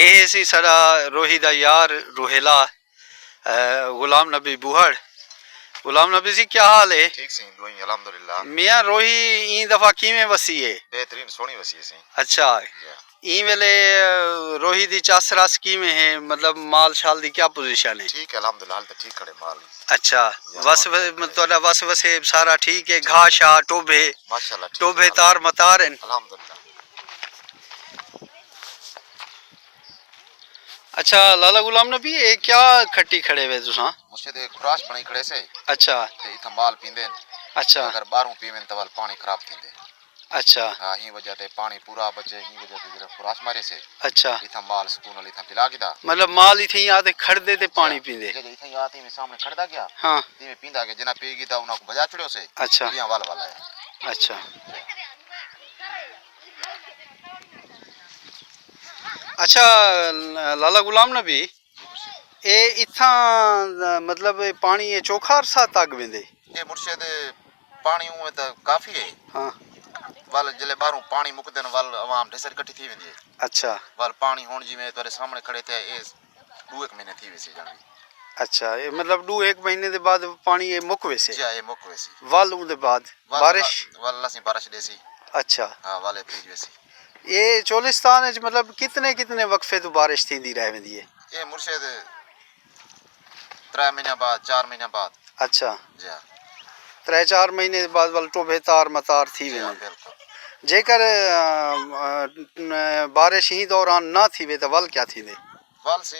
ਇਹ ਸੀ ਸਾਡਾ ਰੋਹੀ ਦਾ ਯਾਰ ਰੋਹੇਲਾ गुलाम नबी बूहड़। गुलाम नबी जी क्या हाल है? ठीक सी दुआई अल्हम्दुलिल्लाह। मियाँ रोही ई दफा किवें वसी है? बेहतरीन सोहनी वसी है सी। अच्छा ई वेले रोही दी चस रस किवें है, मतलब माल शाल दी क्या पोजीशन है? ठीक है अल्हम्दुलिल्लाह, हाल तो ठीक खड़े माल। अच्छा वस तोड़ा वस वसे सारा ठीक है, घाह शाह टोबे माशाल्लाह टोबे तार मतार हैं अल्हम्दुलिल्लाह। अच्छा लाला गुलाम नबी ये क्या खट्टी खड़े हुए तुसा? मुझसे दे खुराश बनी खड़े से। अच्छा ते इथा माल पींदे। अच्छा अगर बाहरों पीवें तो वाल पानी खराब थींदे। अच्छा हां ही वजह ते पानी पूरा बचे, ही वजह ते जरा खुराश मारे से। अच्छा इथा माल सुकून वाली इथा पिला गिदा, मतलब माल इथे आते खड़दे ते पानी पींदे। जे इथा आते में सामने खड़दा गया। हां ती में पींदा के जना पी गिदा उना को बजा छड़ियो से। अच्छा यहाँ वाल वाला है। अच्छा अच्छा लाला गुलाम नबी ए इथा मतलब पानी ये चोखा अरसा तक वेंदे? ये मुर्शिद पानी में तो काफी है। हां वाल जले बाहरों पानी मुकदन वाल आवाम ढेसर इकट्ठी थी वेंदी है। अच्छा वाल पानी होण जिवें तोरे सामने खड़े थे ए 2 महीने थी वैसे जानी। अच्छा ये मतलब 2-1 महीने दे बाद पानी ये मुक वैसे? जी ये मुक वैसी वाल उन दे बाद बारिश वाल सी बारिश देसी। अच्छा हां वाले बीज वैसी। ये चोलिस्तान है मतलब कितने कितने वक्फे तो बारिश थी रह वेंदी है? ये मुर्शिद 3 महीने बाद 4 महीने बाद। अच्छा जी हां 3-4 महीने बाद वाल टोबे तार मतार थी जी हां वेंदे। बिल्कुल। जेकर बारिश ही दौरान ना थी वे तो वल क्या थी दे? वाल सी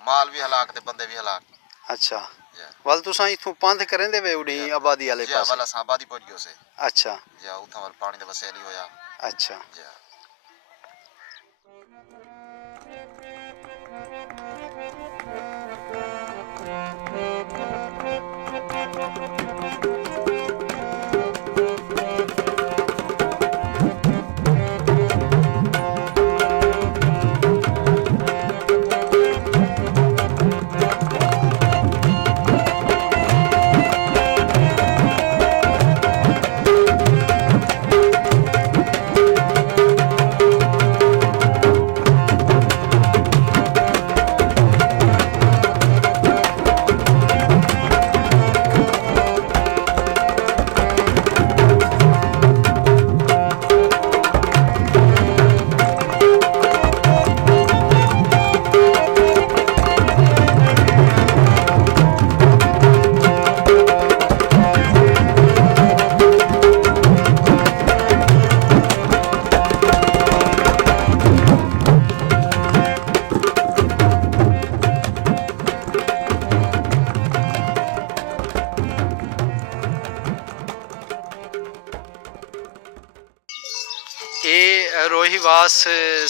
माल भी हलाक ते बंदे भी हलाक। अच्छा जी वल तुसा इथों पंध करेंदे वे उड़ी आबादी वाले जी पास? वाला आबादी पहुंच गयो से। अच्छा जी उथा वाल पानी दे वसेली होया। अच्छा जी ये रोहीवास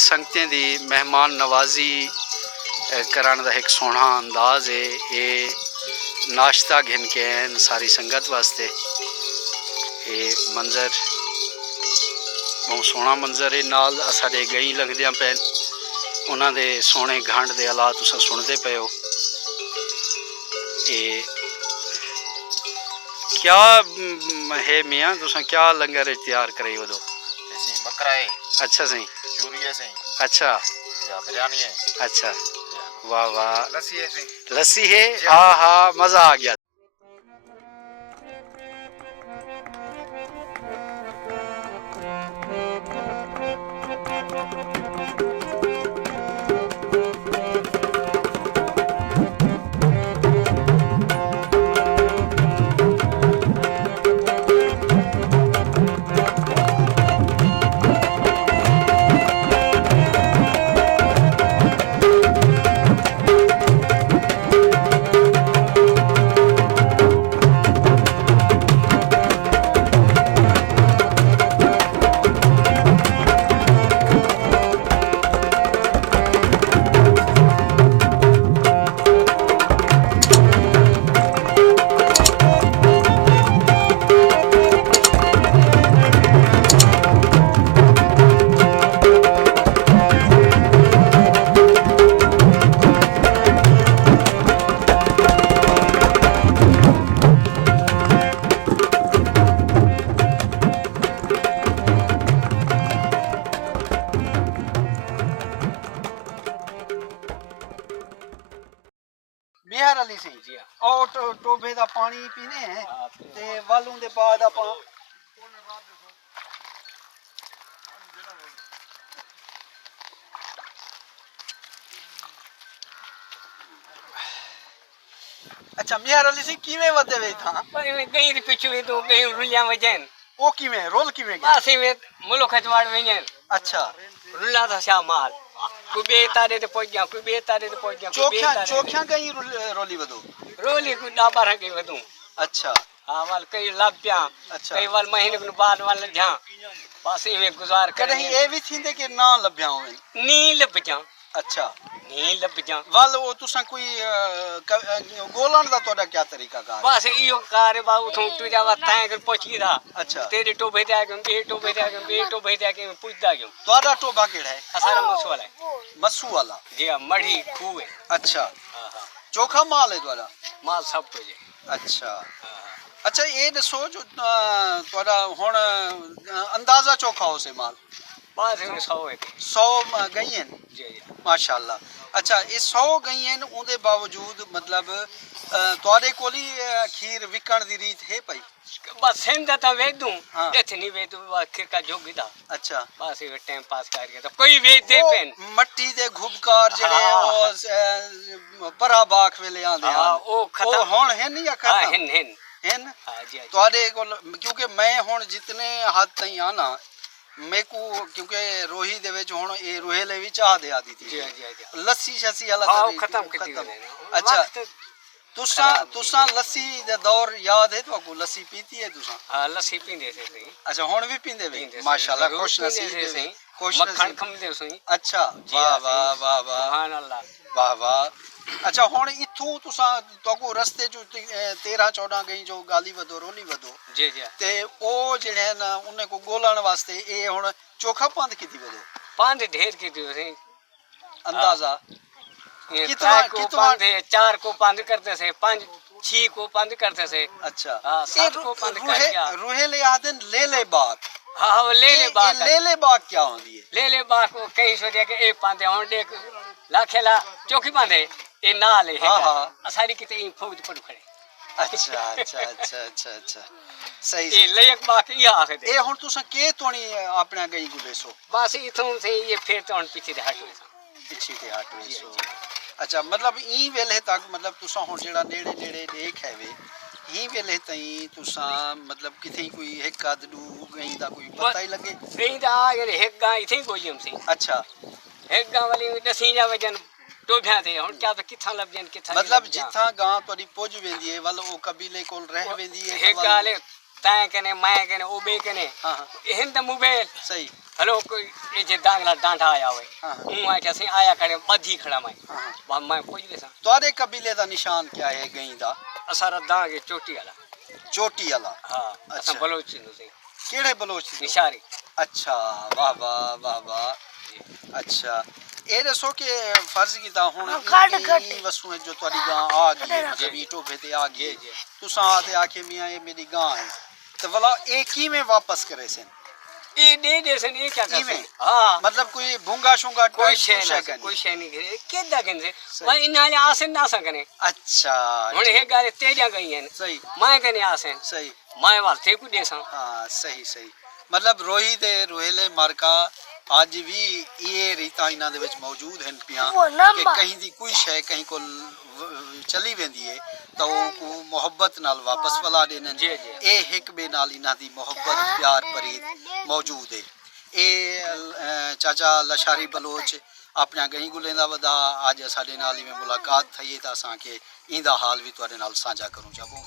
संगतें दी मेहमान नवाजी कराने दा एक सोहना अंदाज है। ये नाश्ता घिन के हैं सारी संगत वास्ते। ये मंजर बहुत सोहना मंजर है। नाल साडे गई लंघदियां पैन उन्हां दे सोहने गंढ दे हालात तुसां सुनदे पे हो। ये क्या है मियाँ तुसां क्या लंगर तैयार करे हो? दो ऐसी बकरा है। अच्छा सही चूरी है सही। अच्छा या बिरयानी है। अच्छा वाह वाह लस्सी है सही। लस्सी है। हाँ हाँ मज़ा आ गया। ਪਾਣੀ ਪੀਨੇ ਹੈ ਤੇ ਵਾਲੋਂ ਦੇ ਬਾਅਦ ਆਪਾਂ ਅੱਛਾ ਮਿਹਰ ਅਲੀ ਸੀ ਕਿਵੇਂ ਵਧਦੇ ਵੇ ਥਾਂ पर कहीं दी पिछू भी तो कहीं रुलिया वजन ਉਹ ਕਿਵੇਂ ਰੋਲ ਕਿਵੇਂ ਗਿਆ पासे में मुल्क खचवाड़ वजन ਅੱਛਾ रुला था शा माल कोई बेतारे ते पहुंच गया कोई बेतारे ते पहुंच गया कोई ਚੋਖਿਆਂ बेतारे ਚੋਖਿਆਂ ਗਈ ਰੋਲੀ ਵਧੋ रोली कोई डाबा रखे वदू ਅੱਛਾ हां वाल कई लाप्या अच्छा। कई वाल महीने को बाद वाल जा पासे में गुजार कर ਕਦੇ ਇਹ ਵੀ ਥੀਂਦੇ ਕਿ ਨਾ ਲੱਭਿਆ ਹੋਵੇ नी लब जा ਅੱਛਾ नी लब जा ਵੱਲ ਉਹ ਤੁਸੀਂ ਕੋਈ ਗੋਲਣ ਦਾ ਤੁਹਾਡਾ ਕੀ ਤਰੀਕਾ ਕਾਰ बस इयो कार बा उठू तू जावा ताए कर पहुंची दा अच्छा। तेरे टोबे ते आ गए बे टोबे ते आ गए बे टोबे ते आ गए पूछदा गयो ਤੁਹਾਡਾ ਟੋਬਾ ਕਿਹੜਾ ਹੈ असारा मसवाल है ਮੱਸੂ ਵਾਲਾ जी मढ़ी खूह है ਅੱਛਾ हां हां ਚੋਖਾ ਮਾਲ ਹੈ ਤੁਹਾਡਾ माल सब कुछ है ਅੱਛਾ हां ਅੱਛਾ ਇਹ ਦੱਸੋ ਜੋ ਤੁਹਾਡਾ ਹੁਣ ਅੰਦਾਜ਼ਾ ਚੋਖਾ ਹੋਸੇ ਮਾਲ बाद में 100 है 100 ਗਈਆਂ जी जी ਮਾਸ਼ਾਅੱਲਾ ਅੱਛਾ ਇਹ 100 ਗਈਆਂ ਉਹਦੇ ਬਾਵਜੂਦ ਮਤਲਬ ਤੁਹਾਡੇ ਕੋਲ ਹੀ ਖੀਰ ਵਿਕਣ ਦੀ ਰੀਤ ਹੈ ਭਾਈ बस सेंदा ता वेदू हाँ। इथ नहीं वेदू आखिर का जोगी दा ਅੱਛਾ बस ये टाइम पास कर गया तो कोई वेद दे ਉਹ पेन ਮੱਟੀ ਦੇ ਘੁਬਕਾਰ ਜਿਹੜੇ ਹਾਂ। ਉਹ ਪਰਾ ਬਾਖ ਵੇਲੇ ਆਂਦੇ हाँ ਹਨ ओ ਉਹ खत्म ਹੁਣ ਹੈ ਨਹੀਂ ਜਾਂ हाँ ਖਤਮ हिन हिन ਹਨ हाँ जी जी ਤੁਹਾਡੇ ਕੋਲ ਕਿਉਂਕਿ ਮੈਂ ਹੁਣ ਜਿਤਨੇ ਹੱਦ ਤਾਈਂ ਆਣਾ ਮੇਕੂ ਕਿਉਂਕਿ ਰੋਹੀ ਦੇ ਵਿੱਚ ਹੁਣ ਇਹ ਰੋਹੇਲੇ ਵੀ ਚਾਹ ਦੇ ਆਦੀ जी ਸੀ जी जी ਲੱਸੀ ਸ਼ਸੀ ਵਾਲਾ हाँ ਤਾਂ वो ਨਹੀਂ, खत्म ਉਹ कर दी खत्म। मैंने अच्छा वक्त ਤੁਸਾਂ ਲੱਸੀ ਦਾ ਦੌਰ ਯਾਦ ਹੈ ਤੁਹਾਨੂੰ ਲੱਸੀ ਪੀਤੀ ਹੈ ਤੁਸਾਂ हाँ लस्सी पींदे से सही ਅੱਛਾ ਹੁਣ ਵੀ ਪੀਂਦੇ ਵੇ पींदे ਮਾਸ਼ਾਅੱਲਾ ਖੁਸ਼ ਨਸੀਬ से ਦੇ सही ਖੁਸ਼ मक्खन ਨਸੀਬ खमदे सही ਅੱਛਾ जी ਵਾਹ हाँ, ਵਾਹ सही। ਵਾਹ ਵਾਹ सुभान अल्लाह ਵਾਹ ਵਾਹ ਅੱਛਾ ਹੁਣ ਇੱਥੋਂ ਤੁਸਾਂ ਤੁਹਾਨੂੰ ਰਸਤੇ ਚ 13 14 ਗਈ ਜੋ ਗਾਲੀ ਵਧੋ ਰੋਲੀ ਵਧੋ जी जी ਤੇ ਉਹ ਜਿਹੜੇ ਨਾ ਉਹਨੇ ਕੋ ਗੋਲਣ ਵਾਸਤੇ ਇਹ ਹੁਣ ਚੋਖਾ ਪੰਦ ਕੀਤੀ ਵਧੋ पांच ढेर की थी सही ਅੰਦਾਜ਼ਾ ये कितना- त्रै को कितना- पांच है, चार को पांच करते से पांच 6 को पांच करते से ਅੱਛਾ हाँ, सात को पंद कर दिया। ਰੂਹੇ ਆਦਨ ਲੈ ਲੈ ਬਾਤ हाँ हाँ वो ले ले बात ਲੈ ਲੈ ਬਾਤ ਕੀ ਹੁੰਦੀ ਹੈ ले ले बात को कहीं सोचा कि ए पांदे हों देख लाखेला चौकी पांदे ए ना ले हाँ, है हाँ। असारी किते इन फौज पड़ खड़े ਅੱਛਾ ਅੱਛਾ ਅੱਛਾ ਅੱਛਾ ਅੱਛਾ ਸਹੀ ए ਸਹੀ लयक बात ये आख दे ਇਹ ਹੁਣ ਤੁਸੀਂ ਕੇ ਤੋਣੀ ਆਪਣਾ ਗਈ ਗੁਲੇ ਸੋ बस इथों से ये फिर तो पीछे दे हट हुए ਪਿੱਛੇ ਤੇ ਹਟ ਹੋਈ ਜੀ, ਸੋ ਜੀ। ਅੱਛਾ ਮਤਲਬ ਇਹ ਵੇਲੇ ਤੱਕ ਮਤਲਬ ਤੁਸੀਂ ਹੁਣ ਜਿਹੜਾ ਨੇੜੇ ਨੇੜੇ ਦੇਖ ਹੈਵੇ ਇਹ ਵੇਲੇ ਤਾਈਂ ਤੁਸੀਂ ਮਤਲਬ ਕਿਥੇ ਕੋਈ ਇੱਕ ਆਦ ਨੂੰ ਗਈ ਦਾ ਕੋਈ ਪਤਾ ਹੀ ਲੱਗੇ नहीं तो आ गए एक गां इथे कोई हम सी ਅੱਛਾ एक गां वाली दसी जा वजन टोभ्या थे हुन क्या तो किथा लब जन किथा नहीं ਮਤਲਬ लभ जान। ਜਿੱਥਾਂ ਗਾਂ ਤੁਹਾਡੀ ਪੁੱਜ ਵੇਂਦੀ ਹੈ ਵੱਲ ਉਹ ਕਬੀਲੇ ਕੋਲ ਰਹਿ ਵੇਂਦੀ ਹੈ एक गाले ताए कने मैं कने ओ बे कने हाँ, हाँ। हिंद मोबाइल ਸਹੀ हेलो कोई ये जे दांगला डांठा आया हुए हाँ। हूं आ कैसे आया करे बधी खड़ा मैं हाँ, हाँ। वहां मैं पूछ ले सा ਤੁਹਾਡੇ ਕਬੀਲੇ ਦਾ ਨਿਸ਼ਾਨ ਕੀ ਹੈ ਗਈ ਦਾ असारा दांग चोटी वाला ਚੋਟੀ ਵਾਲਾ हां अच्छा। अच्छा बलोच नु से ਕਿਹੜੇ ਬਲੋਚ ਦੀ निशारी ਅੱਛਾ ਵਾਹ ਵਾਹ ਵਾਹ ਵਾਹ ਅੱਛਾ ਇਹ ਦੱਸੋ ਕਿ ਫਰਜ਼ ਕੀਤਾ ਹੁਣ ਇਹ ਵਸੂ ਜੋ ਤੁਹਾਡੀ ਗਾਂ ਆ ਗਈ ਹੈ ਮਤਲਬ ਇਹ ਟੋਭੇ ਤੇ ਆ ਗਈ ਜੀ। ਤੁਸੀਂ ਆਤੇ ਆਖੇ ਮੀਆਂ ਇਹ ਮੇਰੀ ਗਾਂ ਹੈ ਤੇ ਭਲਾ ਇਹ ਕਿਵੇਂ ਵਾਪਸ ਕਰੇ ਸਨ ये दे सन ये क्या कर इवें? हां ਮਤਲਬ ਕੋਈ ਭੁੰਗਾ ਸ਼ੁੰਗਾ कोई type शे कुछ ना है क्या कोई नहीं? शे नहीं करे केदा कन से सही। मैं इना ले आसे ना सकने अच्छा हुन हे गाले तेजा गई हैं सही मैं कने आसे सही मैं वाल थे को दे सा ਹਾਂ ਸਹੀ ਸਹੀ ਮਤਲਬ ਰੋਹੀ ਦੇ ਰੋਹੇਲੇ ਮਾਰਕਾ ਅੱਜ ਵੀ ਇਹ ਰੀਤਾਂ ਇਹਨਾਂ ਦੇ ਵਿੱਚ ਮੌਜੂਦ ਹਨ ਪਿਆ ਕਿ ਕਹੀਂ ਦੀ ਕੋਈ ਸ਼ੈ ਕਹੀਂ ਕੋਲ ਚਲੀ ਵੈਂਦੀ ਹੈ ਤਾਂ ਉਹ ਕੋ ਮੁਹੱਬਤ ਨਾਲ ਵਾਪਸ ਵਲਾ ਦੇਣ ਜੀ, ਜੀ। ਇਹ ਇੱਕ ਬੇ ਨਾਲ ਇਹਨਾਂ ਦੀ ਮੁਹੱਬਤ ਪਿਆਰ ਪ੍ਰੀਤ ਮੌਜੂਦ ਹੈ ਇਹ ਚਾਚਾ ਲਸ਼ਾਰੀ ਬਲੋਚ ਆਪਣਾ ਗਹੀਂ ਗੁਲੇ ਦਾ ਵਦਾ ਅੱਜ ਸਾਡੇ ਨਾਲ ਹੀ ਮੁਲਾਕਾਤ ਥਈ ਤਾਂ ਅਸਾਂ ਕਿ ਇਹਦਾ ਹਾਲ ਵੀ ਤੁਹਾਡੇ ਨਾਲ ਸਾਂਝਾ ਕਰੂੰ ਚਾਹੋ